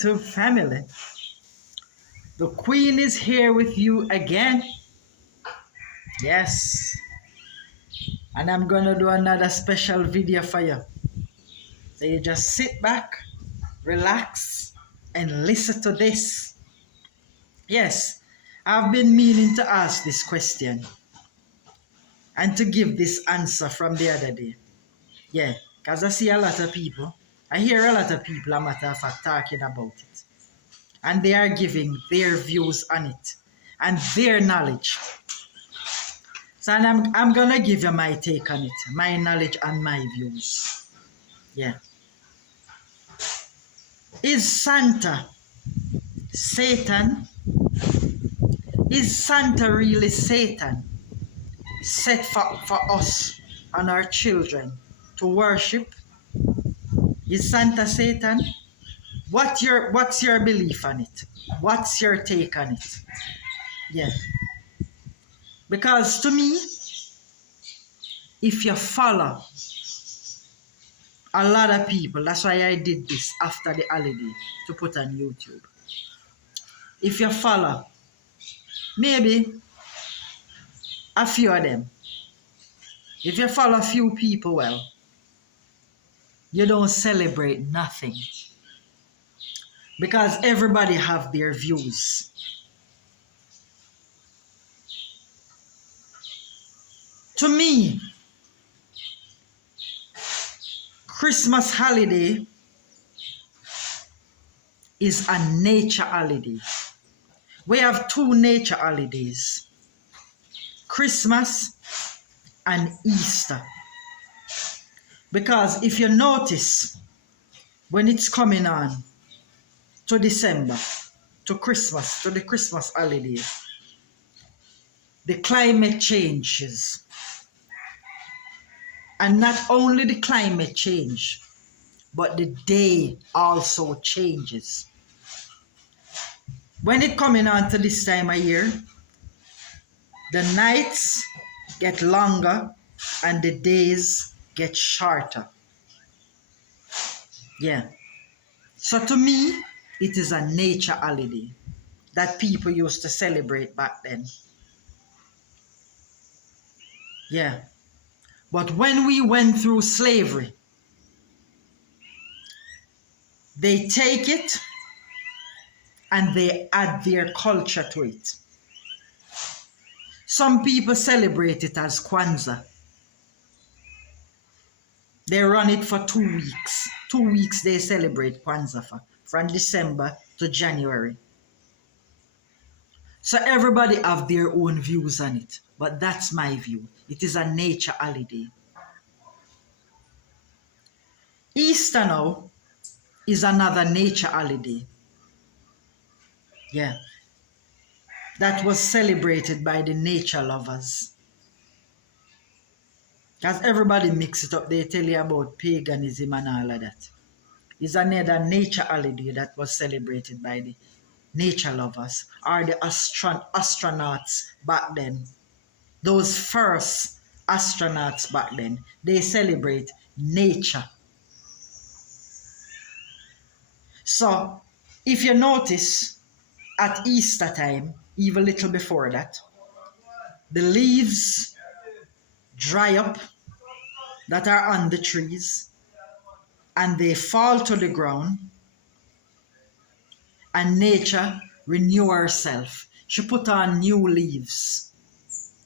YouTube family. The Queen is here with you again. Yes. And I'm gonna do another special video for you. So you just sit back, relax, and listen to this. Yes, I've been meaning to ask this question and to give this answer from the other day. Yeah, because I see a lot of people, I hear a lot of people, a matter of fact, talking about it. And they are giving their views on it and their knowledge. So I'm going to give you my take on it, my knowledge and my views. Yeah. Is Santa Satan? Is Santa really Satan set for us and our children to worship? Is Santa Satan? What's your belief on it? What's your take on it? Yeah. Because to me, if you follow a lot of people, that's why I did this after the holiday to put on YouTube. If you follow, maybe a few of them, if you follow a few people well, you don't celebrate nothing. Because everybody have their views. To me, Christmas holiday is a nature holiday. We have two nature holidays, Christmas and Easter. Because if you notice, when it's coming on to December, to Christmas, to the Christmas holiday, the climate changes. And not only the climate change, but the day also changes. When it coming on to this time of year, the nights get longer and the days get shorter. Yeah. So to me, it is a nature holiday that people used to celebrate back then. Yeah. But when we went through slavery, they take it and they add their culture to it. Some people celebrate it as Kwanzaa. They run it for 2 weeks. 2 weeks they celebrate Kwanzaa for, from December to January. So everybody have their own views on it. But that's my view. It is a nature holiday. Easter now is another nature holiday. Yeah. That was celebrated by the nature lovers. Because everybody mix it up. They tell you about paganism and all of that. It's another nature holiday that was celebrated by the nature lovers or the astronauts back then. Those first astronauts back then, they celebrate nature. So, if you notice, at Easter time, even a little before that, the leaves dry up that are on the trees and they fall to the ground and nature renew herself. She put on new leaves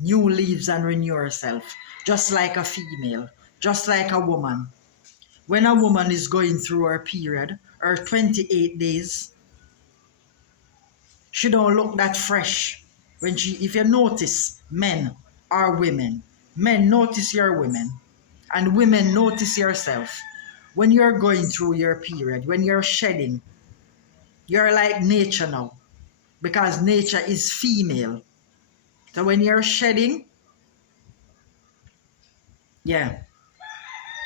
and renew herself, just like a female, just like a woman. When a woman is going through her period, her 28 days, she don't look that fresh. If you notice, men or women, men notice your women, and women notice yourself. When you're going through your period, when you're shedding, you're like nature now, because nature is female. So when you're shedding, yeah,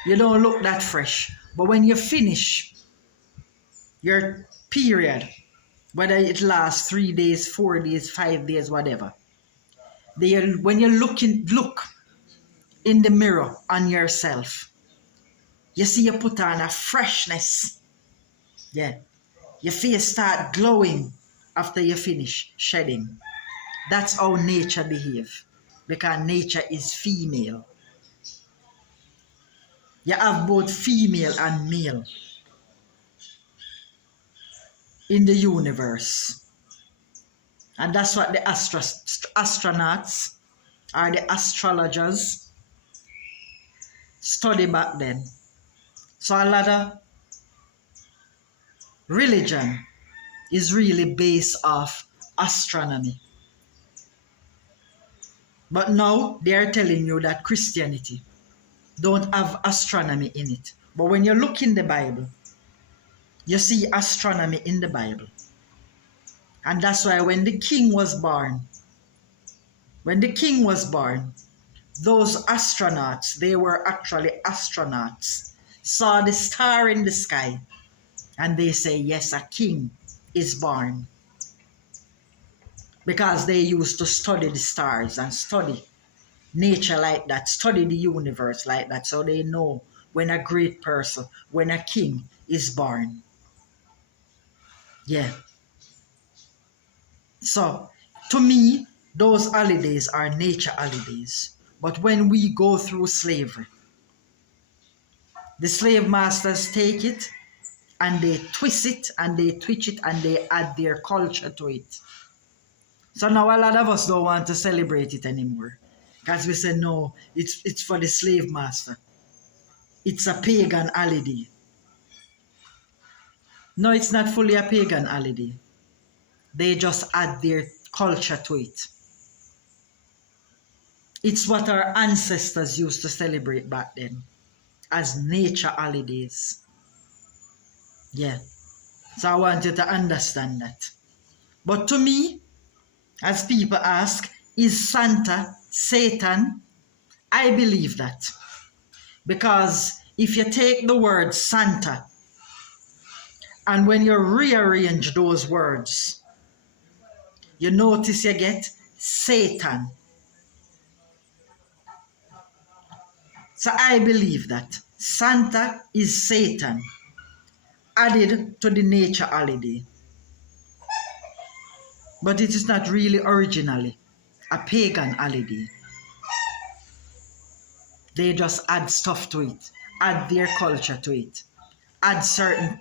you don't look that fresh. But when you finish your period, whether it lasts 3 days, 4 days, 5 days, whatever, when you look in the mirror on yourself, you see you put on a freshness. Yeah. Your face start glowing after you finish shedding. That's how nature behave. Because nature is female. You have both female and male in the universe. And that's what the astronauts or the astrologers study back then. So a lot of religion is really based off astronomy. But now they are telling you that Christianity don't have astronomy in it. But when you look in the Bible, you see astronomy in the Bible. And that's why when the king was born, those astronauts, they were actually astronauts, saw the star in the sky, and they say, yes, a king is born. Because they used to study the stars and study nature like that, study the universe like that, so they know when a great person, when a king is born. Yeah. So, to me, those holidays are nature holidays. But when we go through slavery, the slave masters take it and they twist it and they twitch it and they add their culture to it. So now a lot of us don't want to celebrate it anymore. Because we say, no, it's for the slave master. It's a pagan holiday. No, it's not fully a pagan holiday. They just add their culture to it. It's what our ancestors used to celebrate back then as nature holidays. Yeah. So I want you to understand that. But to me, as people ask, is Santa Satan? I believe that. Because if you take the word Santa and when you rearrange those words, you notice you get Satan. So I believe that Santa is Satan added to the nature holiday. But it is not really originally a pagan holiday. They just add stuff to it, add their culture to it, add certain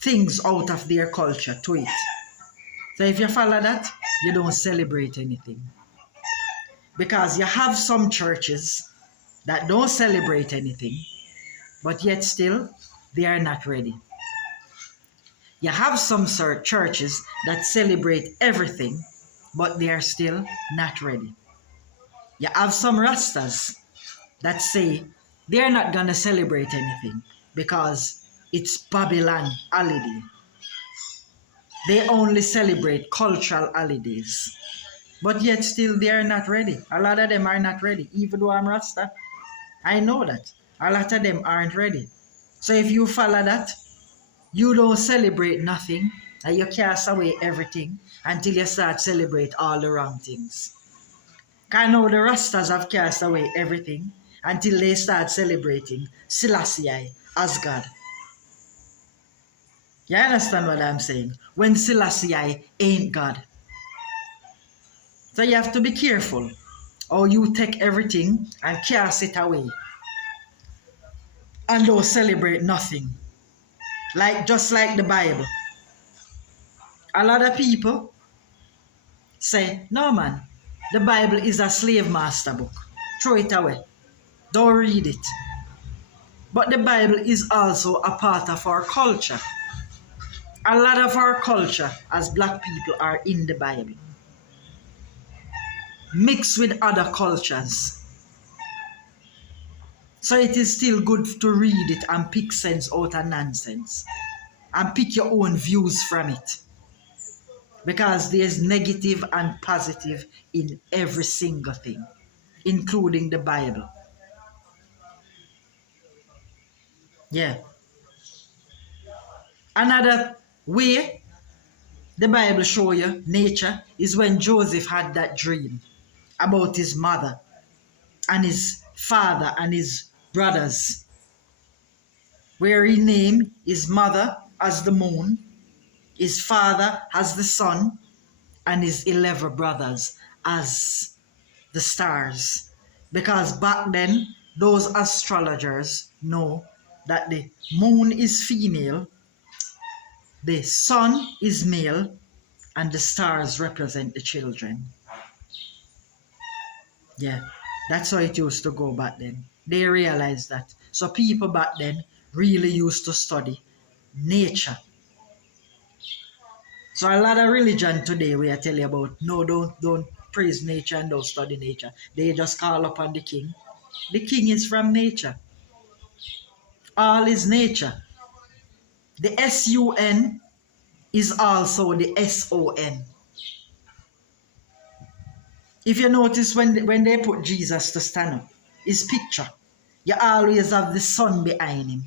things out of their culture to it. So if you follow that, you don't celebrate anything. Because you have some churches that don't celebrate anything, but yet still, they are not ready. You have some churches that celebrate everything, but they are still not ready. You have some Rastas that say they're not going to celebrate anything because it's Babylon holiday. They only celebrate cultural holidays. But yet still they are not ready. A lot of them are not ready. Even though I'm Rasta, I know that. A lot of them aren't ready. So if you follow that, you don't celebrate nothing and you cast away everything until you start celebrate all the wrong things. I know the Rastas have cast away everything until they start celebrating Selassie as God. You understand what I'm saying? When Selassie ain't God. So you have to be careful or you take everything and cast it away and don't celebrate nothing. Just like the Bible. A lot of people say, no man, the Bible is a slave master book. Throw it away. Don't read it. But the Bible is also a part of our culture. A lot of our culture as black people are in the Bible. Mixed with other cultures. So it is still good to read it and pick sense out of nonsense. And pick your own views from it. Because there's negative and positive in every single thing. Including the Bible. Yeah. Another way the Bible show you nature is when Joseph had that dream about his mother and his father and his brothers, where he named his mother as the moon His father has the sun and his 11 brothers as the stars. Because back then, those astrologers know that the moon is female, the sun is male, and the stars represent the children. Yeah, that's how it used to go back then. They realized that. So people back then really used to study nature. So a lot of religion today we are telling you about, no, don't praise nature and don't study nature. They just call upon the king. The king is from nature. All is nature. The S-U-N is also the S-O-N. If you notice when they put Jesus to stand up, his picture, you always have the sun behind him.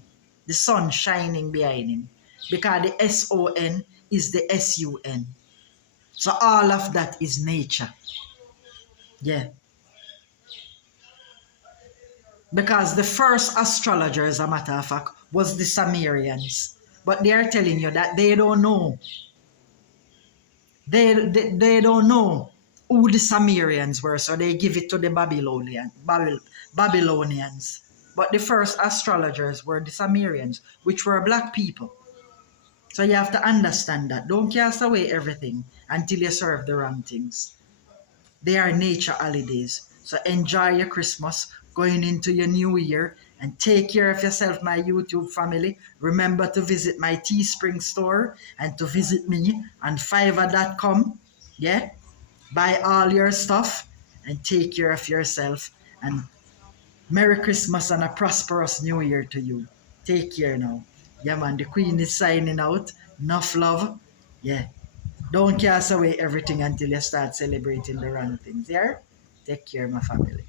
The sun shining behind him. Because the S-O-N is the S-U-N. So all of that is nature. Yeah. Because the first astrologer, as a matter of fact, was the Sumerians. But they are telling you that they don't know. They don't know who the Sumerians were, so they give it to the Babylonians. But the first astrologers were the Sumerians, which were black people. So you have to understand that. Don't cast away everything until you serve the wrong things. They are nature holidays. So enjoy your Christmas, going into your new year, and take care of yourself, my YouTube family. Remember to visit my Teespring store and to visit me on Fiverr.com. Yeah? Buy all your stuff and take care of yourself. And Merry Christmas and a prosperous New Year to you. Take care now. Yeah, man, the Queen is signing out. Enough love. Yeah. Don't cast away everything until you start celebrating the wrong things. Yeah? Take care, my family.